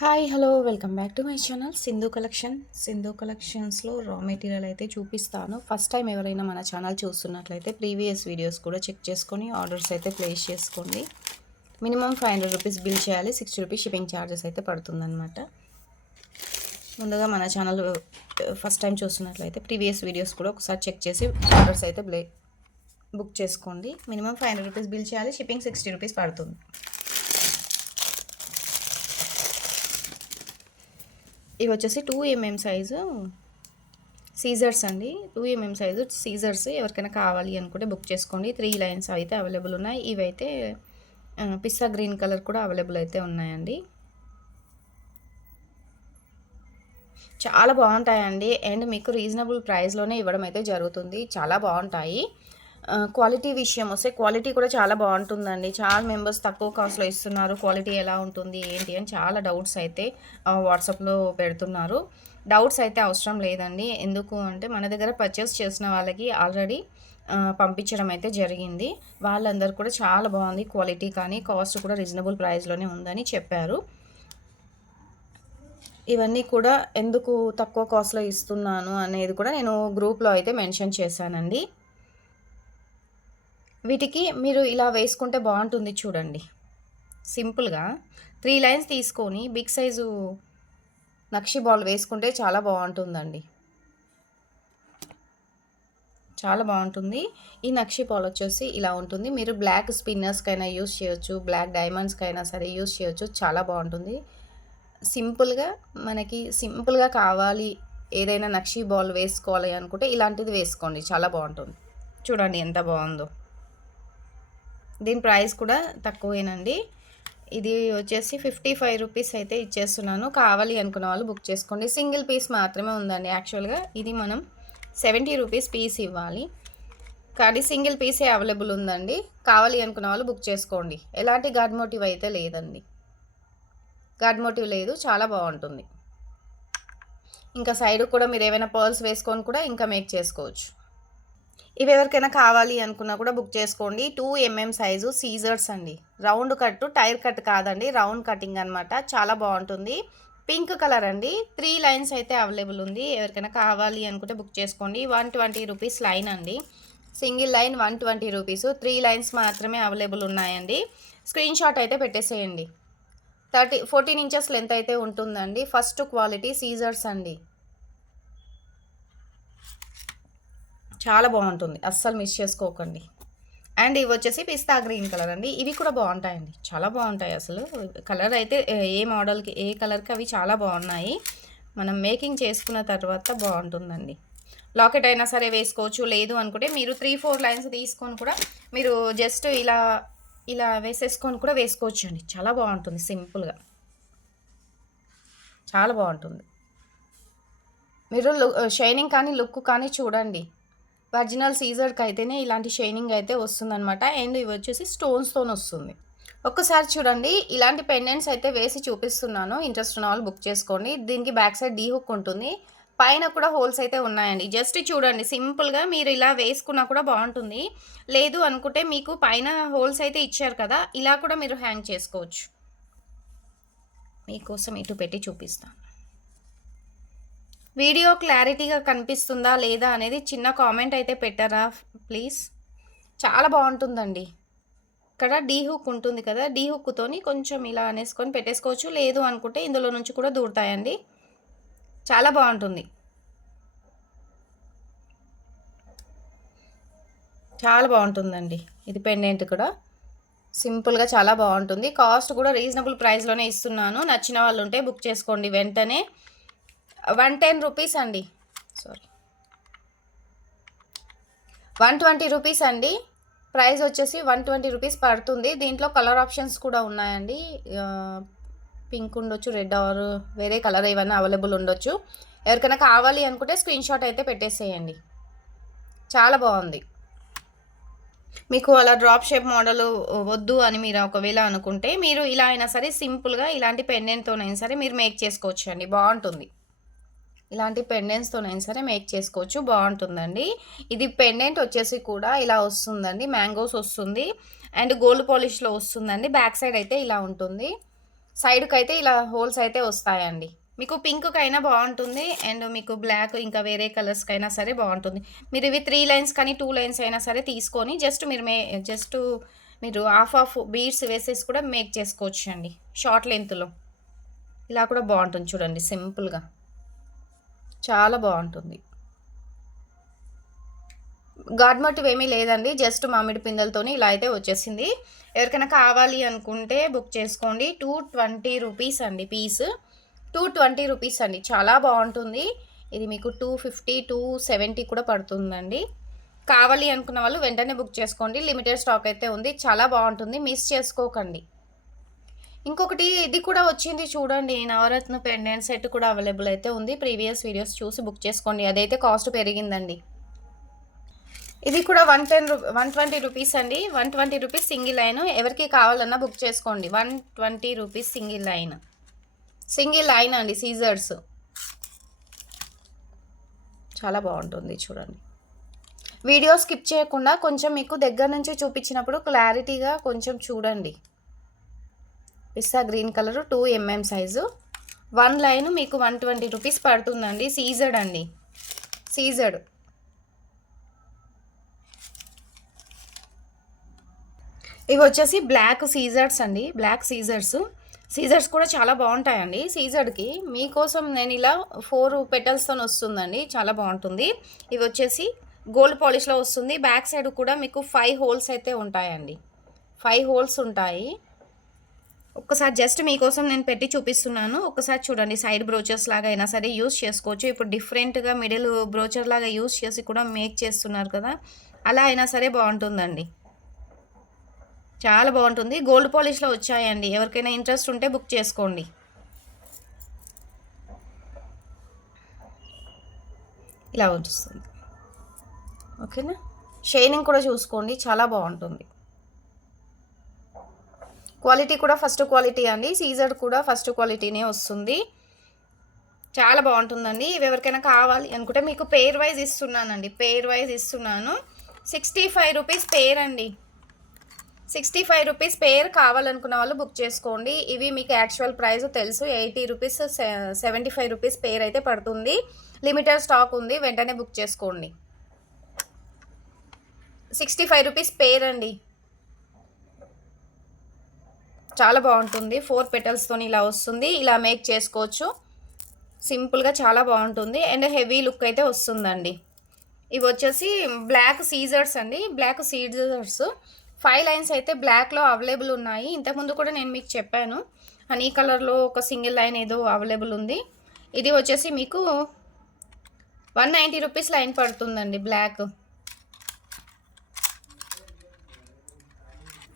Hi hello welcome back to my channel Sindhu కలెక్షన్స్లో raw material అయితే చూపిస్తాను. ఫస్ట్ టైం ఎవరైనా మన ఛానల్ చూస్తున్నట్లయితే ప్రీవియస్ వీడియోస్ కూడా చెక్ చేసుకొని ఆర్డర్స్ అయితే ప్లేస్ చేసుకోండి. మినిమం 500 రూపీస్ బిల్ చేయాలి. 60 రూపీస్ షిప్పింగ్ ఛార్జెస్ అయితే పడుతుందన్నమాట. ముందుగా మన ఛానల్ ఫస్ట్ టైం చూస్తున్నట్లయితే ప్రీవియస్ వీడియోస్ కూడా ఒకసారి చెక్ చేసి ఆర్డర్స్ అయితే బుక్ చేసుకోండి. మినిమం 500 రూపీస్ బిల్ చేయాలి. షిప్పింగ్ 60 రూపీస్ పడుతుంది. ఇవి వచ్చేసి 2mm సైజు సీజర్స్ అండి. 2mm సైజు సీజర్స్ ఎవరికైనా కావాలి అనుకుంటే బుక్ చేసుకోండి. 3 లైన్స్ అయితే అవైలబుల్ ఉన్నాయి. ఇవైతే పిస్తా గ్రీన్ కలర్ కూడా అవైలబుల్ అయితే ఉన్నాయండి. చాలా బాగుంటాయండి. అండ్ మీకు రీజనబుల్ ప్రైస్లోనే ఇవ్వడం అయితే జరుగుతుంది. చాలా బాగుంటాయి. క్వాలిటీ విషయం వస్తే క్వాలిటీ కూడా చాలా బాగుంటుందండి. చాలా మెంబర్స్ తక్కువ కాస్ట్లో ఇస్తున్నారు. క్వాలిటీ ఎలా ఉంటుంది ఏంటి అని చాలా డౌట్స్ అయితే వాట్సాప్లో పెడుతున్నారు. డౌట్స్ అయితే అవసరం లేదండి. ఎందుకు అంటే మన దగ్గర పర్చేస్ చేసిన వాళ్ళకి ఆల్రెడీ పంపించడం అయితే జరిగింది. వాళ్ళందరూ కూడా చాలా బాగుంది క్వాలిటీ, కానీ కాస్ట్ కూడా రీజనబుల్ ప్రైస్లోనే ఉందని చెప్పారు. ఇవన్నీ కూడా ఎందుకు తక్కువ కాస్ట్లో ఇస్తున్నాను అనేది కూడా నేను గ్రూప్లో అయితే మెన్షన్ చేశానండి. వీటికి మీరు ఇలా వేసుకుంటే బాగుంటుంది చూడండి. సింపుల్గా 3 లైన్స్ తీసుకొని బిగ్ సైజు నక్షి బాల్ వేసుకుంటే చాలా బాగుంటుందండి. చాలా బాగుంటుంది. ఈ నక్షి బాల్ వచ్చేసి ఇలా ఉంటుంది. మీరు బ్లాక్ స్పిన్నర్స్కైనా యూస్ చేయొచ్చు, బ్లాక్ డైమండ్స్కైనా సరే యూస్ చేయొచ్చు. చాలా బాగుంటుంది. సింపుల్గా కావాలి, ఏదైనా నక్షి బాల్ వేసుకోవాలి అనుకుంటే ఇలాంటిది వేసుకోండి. చాలా బాగుంటుంది. చూడండి ఎంత బాగుందో. దీని ప్రైస్ కూడా తక్కువేనండి. ఇది వచ్చేసి 55 రూపీస్ అయితే ఇచ్చేస్తున్నాను. కావాలి అనుకున్న వాళ్ళు బుక్ చేసుకోండి. సింగిల్ పీస్ మాత్రమే ఉందండి. యాక్చువల్గా ఇది మనం 70 రూపీస్ పీస్ ఇవ్వాలి, కానీ సింగిల్ పీసే అవైలబుల్ ఉందండి. కావాలి అనుకున్న వాళ్ళు బుక్ చేసుకోండి. ఎలాంటి గాడ్ మోటివ్ అయితే లేదండి. గాడ్ మోటివ్ లేదు. చాలా బాగుంటుంది. ఇంకా సైడ్ కూడా మీరు ఏమైనా పర్ల్స్ వేసుకొని కూడా ఇంకా మేక్ చేసుకోవచ్చు. ఇవి ఎవరికైనా కావాలి అనుకున్నా కూడా బుక్ చేసుకోండి. 2mm సైజు సీజర్స్ అండి. రౌండ్ కట్, టైర్ కట్ కాదండి, రౌండ్ కటింగ్ అనమాట. చాలా బాగుంటుంది. పింక్ కలర్ అండి. 3 లైన్స్ అయితే అవైలబుల్ ఉంది. ఎవరికైనా కావాలి అనుకుంటే బుక్ చేసుకోండి. 120 రూపీస్ లైన్ అండి. Single line 120 rupees. 3 లైన్స్ మాత్రమే అవైలబుల్ ఉన్నాయండి. స్క్రీన్ షాట్ అయితే పెట్టేసేయండి. 14 ఇంచెస్ లెంత్ అయితే ఉంటుందండి. ఫస్ట్ క్వాలిటీ సీజర్స్ అండి. చాలా బాగుంటుంది. అస్సలు మిస్ చేసుకోకండి. అండ్ ఇవి వచ్చేసి పిస్తా గ్రీన్ కలర్ అండి. ఇవి కూడా బాగుంటాయండి. చాలా బాగుంటాయి. అసలు కలర్ అయితే ఏ మోడల్కి ఏ కలర్కి అవి చాలా బాగున్నాయి. మనం మేకింగ్ చేసుకున్న తర్వాత బాగుంటుందండి. లాకెట్ అయినా సరే వేసుకోవచ్చు. లేదు అనుకుంటే మీరు 3-4 లైన్స్ తీసుకొని కూడా మీరు జస్ట్ ఇలా ఇలా వేసేసుకొని కూడా వేసుకోవచ్చు అండి. చాలా బాగుంటుంది. సింపుల్గా చాలా బాగుంటుంది. మీరు షైనింగ్ కానీ లుక్ కానీ చూడండి. ఒరిజినల్ సీజర్కి అయితేనే ఇలాంటి షైనింగ్ అయితే వస్తుందన్నమాట. అండ్ ఇవి వచ్చేసి స్టోన్స్తో వస్తుంది. ఒక్కసారి చూడండి. ఇలాంటి పెండెంట్స్ అయితే వేసి చూపిస్తున్నాను. ఇంట్రెస్ట్ ఉన్న వాళ్ళు బుక్ చేసుకోండి. దీనికి బ్యాక్ సైడ్ డీ హుక్ ఉంటుంది. పైన కూడా హోల్స్ అయితే ఉన్నాయండి. జస్ట్ చూడండి. సింపుల్గా మీరు ఇలా వేసుకున్నా కూడా బాగుంటుంది. లేదు అనుకుంటే మీకు పైన హోల్స్ అయితే ఇచ్చారు కదా, ఇలా కూడా మీరు హ్యాంగ్ చేసుకోవచ్చు. మీకోసం ఇటు పెట్టి చూపిస్తాను. వీడియో క్లారిటీగా కనిపిస్తుందా లేదా అనేది చిన్న కామెంట్ అయితే పెట్టారా ప్లీజ్. చాలా బాగుంటుందండి. ఇక్కడ డీ హుక్ ఉంటుంది కదా, డీ హుక్తోని కొంచెం ఇలా అనేసుకొని పెట్టేసుకోవచ్చు. లేదు అనుకుంటే ఇందులో నుంచి కూడా దూరుతాయండి. చాలా బాగుంటుంది. చాలా బాగుంటుందండి. ఇది పెండెంట్ కూడా సింపుల్గా చాలా బాగుంటుంది. కాస్ట్ కూడా రీజనబుల్ ప్రైస్లోనే ఇస్తున్నాను. నచ్చిన వాళ్ళు ఉంటే బుక్ చేసుకోండి వెంటనే. 110 రూపీస్ అండి. సారీ, 120 రూపీస్ అండి. ప్రైస్ వచ్చేసి 120 రూపీస్ పడుతుంది. దీంట్లో కలర్ ఆప్షన్స్ కూడా ఉన్నాయండి. పింక్ ఉండొచ్చు, రెడ్ ఆర్ వేరే కలర్ ఏమైనా అవైలబుల్ ఉండొచ్చు. ఎవరికైనా కావాలి అనుకుంటే స్క్రీన్ షాట్ అయితే పెట్టేసేయండి. చాలా బాగుంది. మీకు అలా డ్రాప్ షేప్ మోడల్ వద్దు అని మీరు ఒకవేళ అనుకుంటే మీరు ఇలా అయినా సరే సింపుల్గా ఇలాంటి పెండెంట్తోనైనా సరే మీరు మేక్ చేసుకోవచ్చు అండి. బాగుంటుంది. ఇలాంటి పెండెంట్స్తోనైనా సరే మేక్ చేసుకోవచ్చు. బాగుంటుందండి. ఇది పెండెంట్ వచ్చేసి కూడా ఇలా వస్తుందండి. మ్యాంగోస్ వస్తుంది అండ్ గోల్డ్ పాలిష్లో వస్తుందండి. బ్యాక్ సైడ్ అయితే ఇలా ఉంటుంది. సైడ్కి అయితే ఇలా హోల్స్ అయితే వస్తాయండి. మీకు పింక్కైనా బాగుంటుంది అండ్ మీకు బ్లాక్ ఇంకా వేరే కలర్స్కైనా సరే బాగుంటుంది. మీరు ఇవి 3 లైన్స్ కానీ 2 లైన్స్ అయినా సరే తీసుకొని జస్ట్ మీరు హాఫ్ బీడ్స్ వేసేసి కూడా మేక్ చేసుకోవచ్చు అండి షార్ట్ లెంత్లో. ఇలా కూడా బాగుంటుంది చూడండి, సింపుల్గా చాలా బాగుంటుంది. గాడ్ మోటివ్ ఏమీ లేదండి, జస్ట్ మామిడి పిందెలతోని ఇలా అయితే వచ్చేసింది. ఎవరికైనా కావాలి అనుకుంటే బుక్ చేసుకోండి. 220 రూపీస్ అండి పీస్, 220 రూపీస్ అండి. చాలా బాగుంటుంది. ఇది మీకు 250 270 కూడా పడుతుందండి. కావాలి అనుకున్న వాళ్ళు వెంటనే బుక్ చేసుకోండి. లిమిటెడ్ స్టాక్ అయితే ఉంది, చాలా బాగుంటుంది, మిస్ చేసుకోకండి. ఇంకొకటి ఇది కూడా వచ్చింది చూడండి, నవరత్న పెండెంట్ సెట్ కూడా అవైలబుల్ అయితే ఉంది. ప్రీవియస్ వీడియోస్ చూసి బుక్ చేసుకోండి, అదైతే కాస్ట్ పెరిగిందండి. ఇది కూడా 120 రూపీస్ అండి. 120 రూపీస్ సింగిల్ లైన్. ఎవరికి కావాలన్నా బుక్ చేసుకోండి. 120 రూపీస్ సింగిల్ లైన్ అండి, సీజర్స్. చాలా బాగుంటుంది చూడండి. వీడియో స్కిప్ చేయకుండా కొంచెం మీకు దగ్గర నుంచి చూపించినప్పుడు క్లారిటీగా కొంచెం చూడండి. పిస్తా green colour 2 mm size. 1 line మీకు 120 రూపీస్ పడుతుందండి. సీజర్డ్ అండి, సీజర్డ్. ఇవి వచ్చేసి బ్లాక్ సీజర్స్ అండి, బ్లాక్ సీజర్స్ కూడా చాలా బాగుంటాయండి. సీజర్డ్కి మీకోసం నేను ఇలా 4 పెటల్స్తో వస్తుందండి, చాలా బాగుంటుంది. ఇవి వచ్చేసి గోల్డ్ పాలిష్లో వస్తుంది. బ్యాక్ సైడ్ కూడా మీకు 5 హోల్స్ అయితే ఉంటాయండి, 5 హోల్స్ ఉంటాయి. ఒక్కసారి జస్ట్ మీకోసం నేను పెట్టి చూపిస్తున్నాను, ఒక్కసారి చూడండి. సైడ్ బ్రోచర్స్ లాగా అయినా సరే యూస్ చేసుకోవచ్చు. ఇప్పుడు డిఫరెంట్గా మిడిల్ బ్రోచర్ లాగా యూస్ చేసి కూడా మేక్ చేస్తున్నారు కదా, అలా అయినా సరే బాగుంటుందండి, చాలా బాగుంటుంది. గోల్డ్ పాలిష్లో వచ్చాయండి, ఎవరికైనా ఇంట్రెస్ట్ ఉంటే బుక్ చేసుకోండి. ఇలా వస్తుంది, ఓకేనా. షైనింగ్ కూడా చూసుకోండి, చాలా బాగుంటుంది. క్వాలిటీ కూడా ఫస్ట్ క్వాలిటీ అండి, సీజర్ కూడా ఫస్ట్ క్వాలిటీనే వస్తుంది, చాలా బాగుంటుందండి. ఇవి ఎవరికైనా కావాలి అనుకుంటే మీకు పేర్ వైజ్ ఇస్తున్నానండి, 65 రూపీస్ పేర్ అండి. 65 రూపీస్ పేర్ కావాలనుకున్న వాళ్ళు బుక్ చేసుకోండి. ఇవి మీకు యాక్చువల్ ప్రైస్ తెలుసు, 80 రూపీస్ 75 రూపీస్ పేర్ అయితే పడుతుంది. లిమిటెడ్ స్టాక్ ఉంది, వెంటనే బుక్ చేసుకోండి. 65 రూపీస్ పేర్ అండి, చాలా బాగుంటుంది. 4 పెటల్స్తో ఇలా వస్తుంది, ఇలా మేక్ చేసుకోవచ్చు సింపుల్గా, చాలా బాగుంటుంది అండ్ హెవీ లుక్ అయితే వస్తుందండి. ఇవి వచ్చేసి బ్లాక్ సీజర్స్ అండి, బ్లాక్ సీజర్స్ 5 లైన్స్ అయితే బ్లాక్లో అవైలబుల్ ఉన్నాయి. ఇంతకుముందు కూడా నేను మీకు చెప్పాను, హనీ కలర్లో ఒక సింగిల్ లైన్ ఏదో అవైలబుల్ ఉంది. ఇది వచ్చేసి మీకు 190 రూపీస్ లైన్ పడుతుందండి. బ్లాక్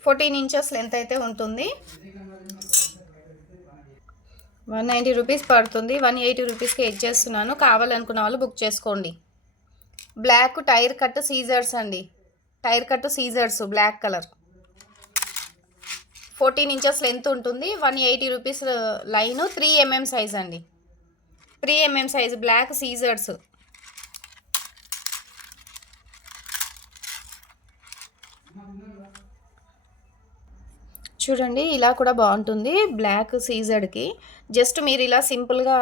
14 ఇంచెస్ లెంత్ అయితే ఉంటుంది. 190 రూపీస్ పడుతుంది. 180 రూపీస్కి ఇచ్చేస్తున్నాను, కావాలనుకున్న వాళ్ళు బుక్ చేసుకోండి. బ్లాక్ టైర్ కట్ సీజర్స్ అండి, tyre cut scissors black colour 14 inches length ఉంటుంది. 180 రూపీస్ లైన్, 3 mm సైజ్ అండి, 3 mm సైజ్ బ్లాక్ సీజర్స్. చూడండి, ఇలా కూడా బాగుంటుంది బ్లాక్ సీజర్డ్కి. జస్ట్ మీరు ఇలా సింపుల్గా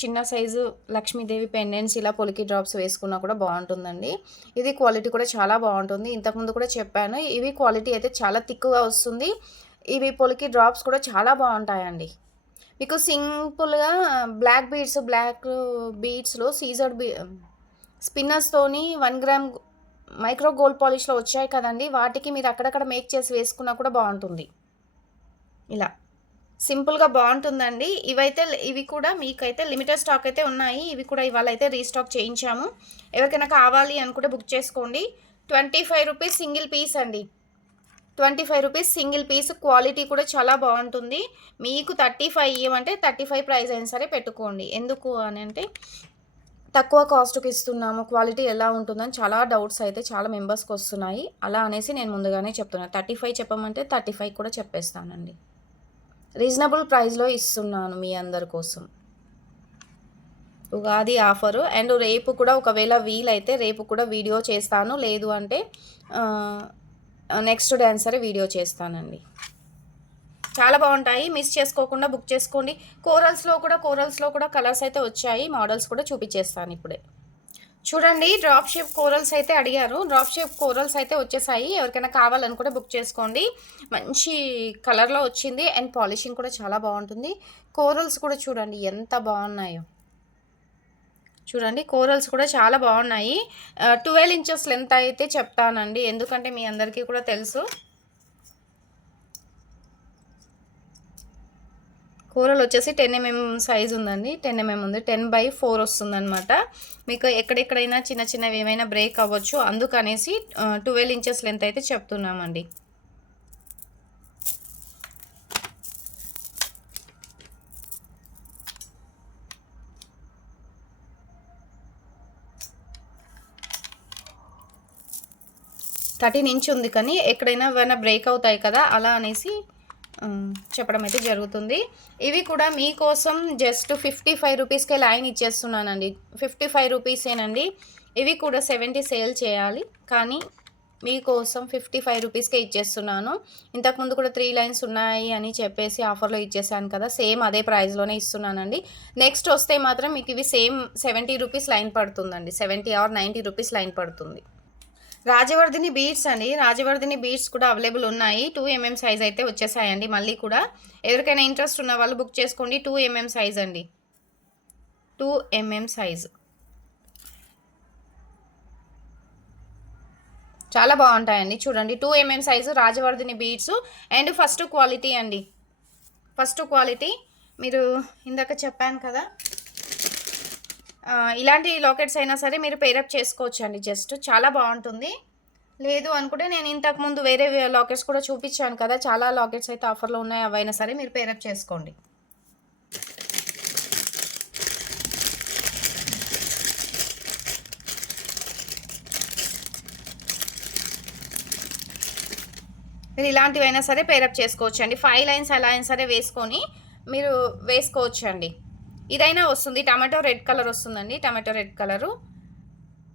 చిన్న సైజు లక్ష్మీదేవి పెండెంట్స్ ఇలా పొలికి డ్రాప్స్ వేసుకున్నా కూడా బాగుంటుందండి. ఇది క్వాలిటీ కూడా చాలా బాగుంటుంది, ఇంతకుముందు కూడా చెప్పాను. ఇవి క్వాలిటీ అయితే చాలా థిక్గా వస్తుంది. ఇవి పొలికి డ్రాప్స్ కూడా చాలా బాగుంటాయండి. మీకు సింపుల్గా బ్లాక్ బీడ్స్లో సీజర్డ్ స్పిన్నర్స్తోని 1 గ్రామ్ మైక్రో గోల్డ్ పాలిష్లో వచ్చాయి కదండి, వాటికి మీరు అక్కడక్కడ మేక్ చేసి వేసుకున్నా కూడా బాగుంటుంది. ఇలా సింపుల్గా బాగుంటుందండి. ఇవి కూడా మీకైతే లిమిటెడ్ స్టాక్ అయితే ఉన్నాయి. ఇవి కూడా ఇవాళ అయితే రీస్టాక్ చేయించాము. ఎవరికైనా కావాలి అనుకుంటే బుక్ చేసుకోండి. 25 రూపీస్ సింగిల్ పీస్ అండి, 25 రూపీస్ సింగిల్ పీస్. క్వాలిటీ కూడా చాలా బాగుంటుంది. మీకు 35 ఇవ్వమంటే 35 ప్రైస్ అయినా సరే పెట్టుకోండి. ఎందుకు అని అంటే తక్కువ కాస్ట్కి ఇస్తున్నాము, క్వాలిటీ ఎలా ఉంటుందని చాలా డౌట్స్ అయితే చాలా మెంబర్స్కి వస్తున్నాయి. అలా అనేసి నేను ముందుగానే చెప్తున్నాను. 35 చెప్పమంటే 35 కూడా చెప్పేస్తానండి. రీజనబుల్ ప్రైస్లో ఇస్తున్నాను మీ అందరి కోసం. ఉగాది ఆఫరు అండ్ రేపు కూడా ఒకవేళ వీలైతే రేపు కూడా వీడియో చేస్తాను, లేదు అంటే నెక్స్ట్ డే సరే వీడియో చేస్తానండి. చాలా బాగుంటాయి, మిస్ చేసుకోకుండా బుక్ చేసుకోండి. కోరల్స్లో కూడా కలర్స్ అయితే వచ్చాయి, మోడల్స్ కూడా చూపించేస్తాను ఇప్పుడే. చూడండి, డ్రాప్ షేప్ కోరల్స్ అయితే అడిగారు. డ్రాప్ షేప్ కోరల్స్ అయితే వచ్చేసాయి. ఎవరికైనా కావాలని కూడా బుక్ చేసుకోండి. మంచి కలర్లో వచ్చింది అండ్ పాలిషింగ్ కూడా చాలా బాగుంటుంది. కోరల్స్ కూడా చూడండి ఎంత బాగున్నాయో. చూడండి, కోరల్స్ కూడా చాలా బాగున్నాయి. 12 ఇంచెస్ లెంత్ అయితే చెప్తానండి, ఎందుకంటే మీ అందరికీ కూడా తెలుసు. కూరలు వచ్చేసి 10 mm సైజ్ ఉందండి. 10 mm ఉంది. 10/4 వస్తుందన్నమాట. మీకు ఎక్కడెక్కడైనా చిన్న చిన్నవి ఏమైనా బ్రేక్ అవ్వచ్చు, అందుకనేసి 12 ఇంచెస్ లెంత్ అయితే చెప్తున్నామండి. థర్టీన్ ఇంచ్ ఉంది, కానీ ఎక్కడైనా ఏమైనా బ్రేక్ అవుతాయి కదా, అలా అనేసి చెప్పడం అయితే జరుగుతుంది. ఇవి కూడా మీకోసం జస్ట్ 55 రూపీస్కే లైన్ ఇచ్చేస్తున్నానండి. 55 రూపీసేనండి. ఇవి కూడా 70 సేల్ చేయాలి, కానీ మీకోసం 55 రూపీస్కే ఇచ్చేస్తున్నాను. ఇంతకుముందు కూడా 3 లైన్స్ ఉన్నాయి అని చెప్పేసి ఆఫర్లో ఇచ్చేసాను కదా, సేమ్ అదే ప్రైస్లోనే ఇస్తున్నానండి. నెక్స్ట్ వస్తే మాత్రం మీకు ఇవి సేమ్ 70 రూపీస్ లైన్ పడుతుందండి. 70 ఆర్ 90 రూపీస్ లైన్ పడుతుంది. రాజవర్ధిని బీడ్స్ అండి. రాజవర్ధిని బీడ్స్ కూడా అవైలబుల్ ఉన్నాయి. 2 mm సైజ్ అయితే వచ్చేసాయండి. మళ్ళీ కూడా ఎవరికైనా ఇంట్రెస్ట్ ఉన్న వాళ్ళు బుక్ చేసుకోండి. 2 mm సైజ్ అండి. 2 mm సైజ్ చాలా బాగుంటాయండి. చూడండి, 2 mm size రాజవర్ధిని beads and first quality అండి. ఫస్ట్ క్వాలిటీ మీరు ఇందాక చెప్పాను కదా, ఇలాంటి లాకెట్స్ అయినా సరే మీరు పేరప్ చేసుకోవచ్చు అండి. జస్ట్ చాలా బాగుంటుంది. లేదు అనుకుంటే నేను ఇంతకుముందు వేరే లాకెట్స్ కూడా చూపించాను కదా, చాలా లాకెట్స్ అయితే ఆఫర్లో ఉన్నాయి, అవైనా సరే మీరు పేరప్ చేసుకోండి. మీరు ఇలాంటివైనా సరే పేరప్ చేసుకోవచ్చు అండి. 5 లైన్స్ అలా అయినా సరే వేసుకొని మీరు వేసుకోవచ్చు అండి. ఇదైనా వస్తుంది, టమాటో రెడ్ కలర్ వస్తుందండి. టమాటో రెడ్ కలరు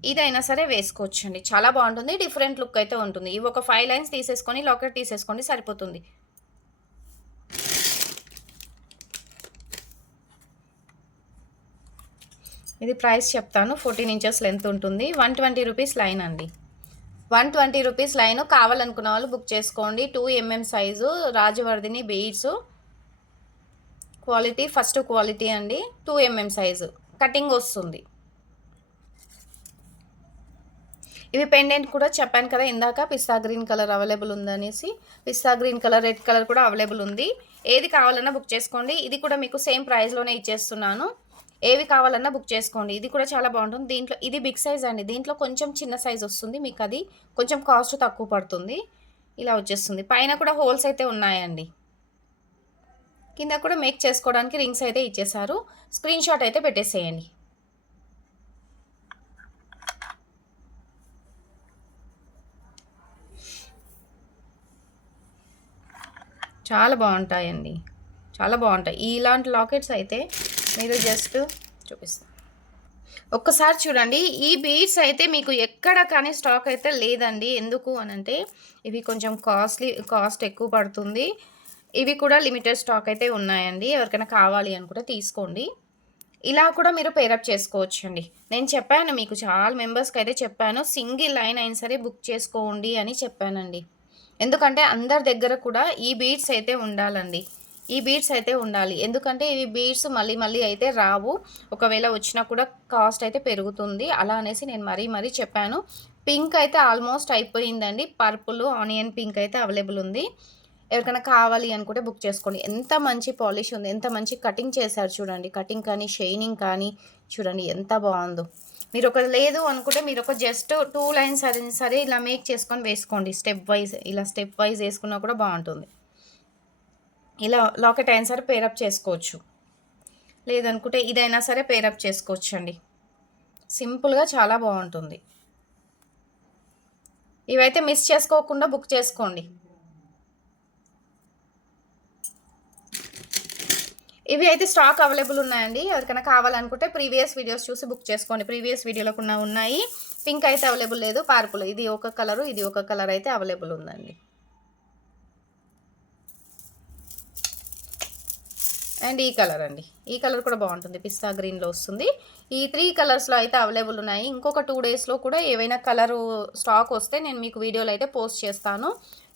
ఇదైనా సరే వేసుకోవచ్చు అండి. చాలా బాగుంటుంది, డిఫరెంట్ లుక్ అయితే ఉంటుంది. ఇవి ఒక 5 లైన్స్ తీసేసుకొని లాకెట్ తీసేసుకోండి, సరిపోతుంది. ఇది ప్రైస్ చెప్తాను. 14 ఇంచెస్ లెంత్ ఉంటుంది. 120 రూపీస్ లైన్ అండి. 120 రూపీస్ లైన్. కావాలనుకున్న వాళ్ళు బుక్ చేసుకోండి. 2 mm size రాజవర్ధిని beads quality, first quality అండి. 2 mm సైజు కటింగ్ వస్తుంది. ఇవి పెండెంట్ కూడా చెప్పాను కదా ఇందాక, పిస్తా గ్రీన్ కలర్ అవైలబుల్ ఉందనేసి. పిస్తా గ్రీన్ కలర్, రెడ్ కలర్ కూడా అవైలబుల్ ఉంది. ఏది కావాలన్నా బుక్ చేసుకోండి. ఇది కూడా మీకు సేమ్ ప్రైస్లోనే ఇచ్చేస్తున్నాను. ఏవి కావాలన్నా బుక్ చేసుకోండి. ఇది కూడా చాలా బాగుంటుంది. దీంట్లో ఇది బిగ్ సైజ్ అండి. దీంట్లో కొంచెం చిన్న సైజ్ వస్తుంది, మీకు అది కొంచెం కాస్ట్ తక్కువ పడుతుంది. ఇలా వచ్చేస్తుంది. పైన కూడా హోల్స్ అయితే ఉన్నాయండి. కింద కూడా మేక్ చేసుకోవడానికి రింగ్స్ అయితే ఇచ్చేసారు. స్క్రీన్ షాట్ అయితే పెట్టేసేయండి. చాలా బాగుంటాయండి, చాలా బాగుంటాయి. ఇలాంటి లాకెట్స్ అయితే మీరు జస్ట్ చూపిస్తాను, ఒక్కసారి చూడండి. ఈ బీడ్స్ అయితే మీకు ఎక్కడ కానీ స్టాక్ అయితే లేదండి. ఎందుకు అనంటే ఇవి కొంచెం కాస్ట్ ఎక్కువ పడుతుంది. ఇవి కూడా లిమిటెడ్ స్టాక్ అయితే ఉన్నాయండి. ఎవరికైనా కావాలి అనుకుంటే తీసుకోండి. ఇలా కూడా మీరు పేరప్ చేసుకోవచ్చు అండి. నేను చెప్పాను మీకు, చాలా మెంబర్స్కి అయితే చెప్పాను, సింగిల్ లైన్ అయినా సరే బుక్ చేసుకోండి అని చెప్పానండి. ఎందుకంటే అందరి దగ్గర కూడా ఈ బీడ్స్ అయితే ఉండాలండి. ఈ బీడ్స్ అయితే ఉండాలి. ఎందుకంటే ఇవి బీడ్స్ మళ్ళీ మళ్ళీ అయితే రావు. ఒకవేళ వచ్చినా కూడా కాస్ట్ అయితే పెరుగుతుంది. అలా అనేసి నేను మరీ చెప్పాను. పింక్ అయితే ఆల్మోస్ట్ అయిపోయిందండి. పర్పుల్, ఆనియన్ పింక్ అయితే అవైలబుల్ ఉంది. ఎవరికైనా కావాలి అనుకుంటే బుక్ చేసుకోండి. ఎంత మంచి పాలిష్ ఉంది, ఎంత మంచి కటింగ్ చేశారు చూడండి. కటింగ్ కానీ, షైనింగ్ కానీ చూడండి ఎంత బాగుందో. మీరు ఒక లేదు అనుకుంటే మీరు ఒక జస్ట్ 2 లైన్స్ సరే ఇలా మేక్ చేసుకొని వేసుకోండి. ఇలా స్టెప్ వైజ్ వేసుకున్నా కూడా బాగుంటుంది. ఇలా లాకెట్ అయినా సరే పేరప్ చేసుకోవచ్చు. లేదనుకుంటే ఇదైనా సరే పేరప్ చేసుకోవచ్చు అండి. సింపుల్గా చాలా బాగుంటుంది. ఇవైతే మిస్ చేసుకోకుండా బుక్ చేసుకోండి. ఇవి అయితే స్టాక్ అవైలబుల్ ఉన్నాయండి. ఎవరికైనా కావాలనుకుంటే ప్రీవియస్ వీడియోస్ చూసి బుక్ చేసుకోండి. ప్రీవియస్ వీడియోలో కూడా ఉన్నాయి. పింక్ అయితే అవైలబుల్ లేదు, పర్పుల్ ఇది ఒక కలరు, ఇది ఒక కలర్ అయితే అవైలబుల్ ఉందండి. అండ్ ఈ కలర్ అండి, ఈ కలర్ కూడా బాగుంటుంది, పిస్తా గ్రీన్లో వస్తుంది. ఈ 3 కలర్స్లో అయితే అవైలబుల్ ఉన్నాయి. ఇంకొక 2 డేస్లో కూడా ఏవైనా కలరు స్టాక్ వస్తే నేను మీకు వీడియోలో అయితే పోస్ట్ చేస్తాను.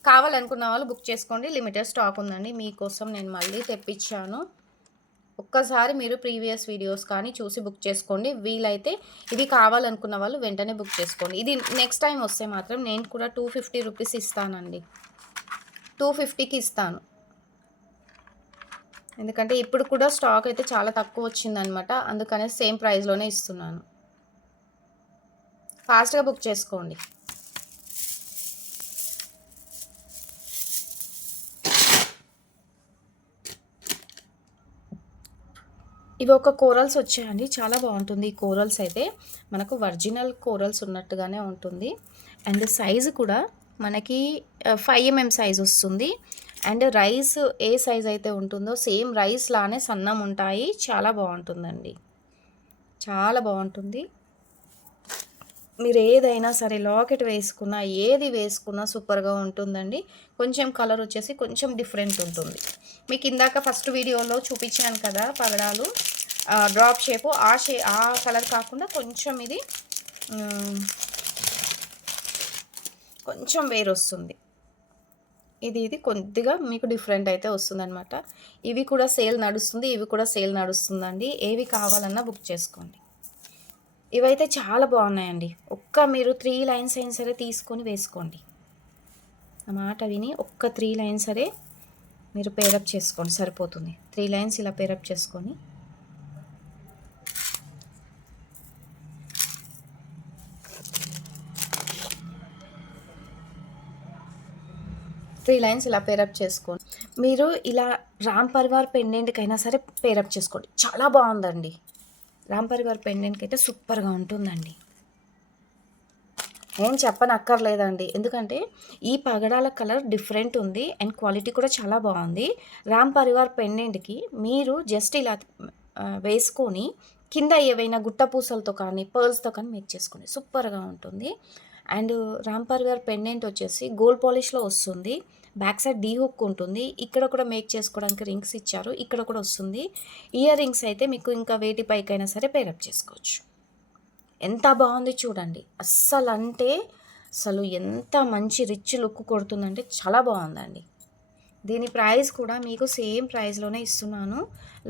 కావాలనుకున్న వాళ్ళు బుక్ చేసుకోండి. లిమిటెడ్ స్టాక్ ఉందండి, మీకోసం నేను మళ్ళీ తెప్పించాను. ఒక్కసారి మీరు ప్రీవియస్ వీడియోస్ కానీ చూసి బుక్ చేసుకోండి. వీలైతే ఇది కావాలనుకున్న వాళ్ళు వెంటనే బుక్ చేసుకోండి. ఇది నెక్స్ట్ టైం వస్తే మాత్రం నేను కూడా 250 రూపీస్ ఇస్తానండి, 250కి ఇస్తాను. ఎందుకంటే ఇప్పుడు కూడా స్టాక్ అయితే చాలా తక్కువ వచ్చిందనమాట, అందుకనే సేమ్ ప్రైస్లోనే ఇస్తున్నాను. ఫాస్ట్గా బుక్ చేసుకోండి. ఇవి ఒక కోరల్స్ వచ్చాయండి, చాలా బాగుంటుంది. ఈ కోరల్స్ అయితే మనకు ఒరిజినల్ కోరల్స్ ఉన్నట్టుగానే ఉంటుంది. అండ్ సైజు కూడా మనకి 5 mm సైజ్ వస్తుంది. అండ్ రైస్ ఏ సైజ్ అయితే ఉంటుందో సేమ్ రైస్ లానే సన్నం ఉంటాయి. చాలా బాగుంటుందండి, చాలా బాగుంటుంది. మీరు ఏదైనా సరే లాకెట్ వేసుకున్నా ఏది వేసుకున్నా సూపర్గా ఉంటుందండి. కొంచెం కలర్ వచ్చేసి కొంచెం డిఫరెంట్ ఉంటుంది. మీకు ఇందాక ఫస్ట్ వీడియోలో చూపించాను కదా పగడాలు, డ్రాప్ షేపు, ఆ కలర్ కాకుండా కొంచెం ఇది కొంచెం వేరు వస్తుంది. ఇది కొద్దిగా మీకు డిఫరెంట్ అయితే వస్తుందన్నమాట. ఇవి కూడా సేల్ నడుస్తుంది, ఇవి కూడా సేల్ నడుస్తుందండి. ఏవి కావాలన్నా బుక్ చేసుకోండి. ఇవైతే చాలా బాగున్నాయండి. మీరు 3 లైన్స్ అయినా సరే తీసుకొని వేసుకోండి. ఆ మాట విని 3 లైన్స్ సరే మీరు పేరప్ చేసుకోండి, సరిపోతుంది. 3 లైన్స్ ఇలా పేరప్ చేసుకొని 3 లైన్స్ ఇలా పేరప్ చేసుకోండి. మీరు ఇలా రామ్ పరివార్ పెండెంట్కైనా సరే పేరప్ చేసుకోండి, చాలా బాగుందండి. రామ్ పరివార్ పెండెంట్కి అయితే సూపర్గా ఉంటుందండి, ఏం చెప్పనక్కర్లేదండి. ఎందుకంటే ఈ పగడాల కలర్ డిఫరెంట్ ఉంది అండ్ క్వాలిటీ కూడా చాలా బాగుంది. రామ్ పరివార్ పెండెంట్కి మీరు జస్ట్ ఇలా వేసుకొని కింద ఏవైనా గుట్ట పూసలతో కానీ పర్ల్స్తో కానీ మేక్ చేసుకోండి, సూపర్గా ఉంటుంది. అండ్ రామ్ పరివార్ పెండెంట్ వచ్చేసి గోల్డ్ పాలిష్లో వస్తుంది. బ్యాక్ సైడ్ డీ హుక్ ఉంటుంది. ఇక్కడ కూడా మేక్ చేసుకోవడానికి రింగ్స్ ఇచ్చారు, ఇక్కడ కూడా వస్తుంది. ఇయర్ రింగ్స్ అయితే మీకు ఇంకా వేటి పైకైనా సరే పేరప్ చేసుకోవచ్చు. ఎంత బాగుంది చూడండి, అస్సలు ఎంత మంచి రిచ్ లుక్ కొడుతుందంటే చాలా బాగుందండి. దీని ప్రైస్ కూడా మీకు సేమ్ ప్రైస్లోనే ఇస్తున్నాను.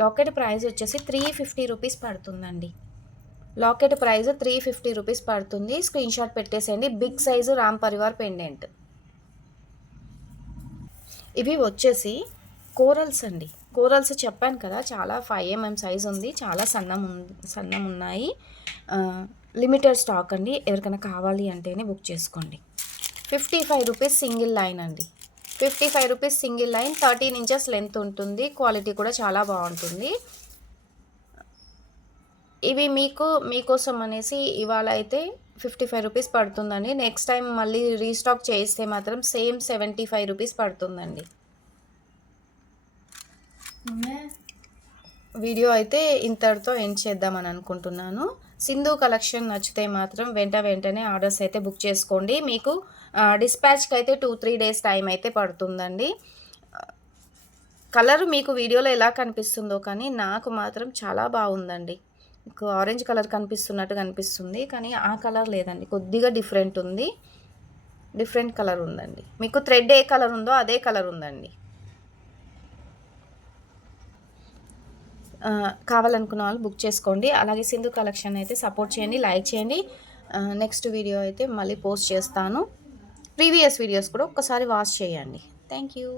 లాకెట్ ప్రైస్ వచ్చేసి 350 రూపీస్ పడుతుందండి. లాకెట్ ప్రైస్ 350 రూపీస్ పడుతుంది. స్క్రీన్ షాట్ పెట్టేసేయండి. Big size Ram Parivar pendant. ఇవి వచ్చేసి కోరల్స్ అండి. కోరల్స్ చెప్పాను కదా, చాలా 5 mm సైజ్ ఉంది, చాలా సన్నం ఉన్నాయి. లిమిటెడ్ స్టాక్ అండి, ఎవరికైనా కావాలి అంటేనే బుక్ చేసుకోండి. 55 రూపీస్ సింగిల్ లైన్ అండి, 55 rupees single line. 13 inches length ఉంటుంది, క్వాలిటీ కూడా చాలా బాగుంటుంది. ఇవి మీకోసం అనేసి ఇవాళ అయితే 55 రూపీస్ పడుతుందండి. నెక్స్ట్ టైం మళ్ళీ రీస్టాక్ చేయిస్తే మాత్రం సేమ్ 75 రూపీస్ పడుతుందండి. వీడియో అయితే ఇంతటితో ఎండ్ చేద్దామని అనుకుంటున్నాను. సింధు కలెక్షన్ నచ్చితే మాత్రం వెంటనే ఆర్డర్స్ అయితే బుక్ చేసుకోండి. మీకు డిస్పాచ్కి అయితే 2-3 డేస్ టైం అయితే పడుతుందండి. కలర్ మీకు వీడియోలో ఎలా కనిపిస్తుందో కానీ నాకు మాత్రం చాలా బాగుందండి. మీకు ఆరెంజ్ కలర్ కనిపిస్తున్నట్టు కనిపిస్తుంది, కానీ ఆ కలర్ లేదండి, కొద్దిగా డిఫరెంట్ ఉంది, డిఫరెంట్ కలర్ ఉందండి. మీకు థ్రెడ్ ఏ కలర్ ఉందో అదే కలర్ ఉందండి. కావాలనుకున్న వాళ్ళు బుక్ చేసుకోండి. అలాగే సింధు కలెక్షన్ అయితే సపోర్ట్ చేయండి, లైక్ చేయండి. నెక్స్ట్ వీడియో అయితే మళ్ళీ పోస్ట్ చేస్తాను. ప్రీవియస్ వీడియోస్ కూడా ఒక్కసారి వాచ్ చేయండి. Thank you.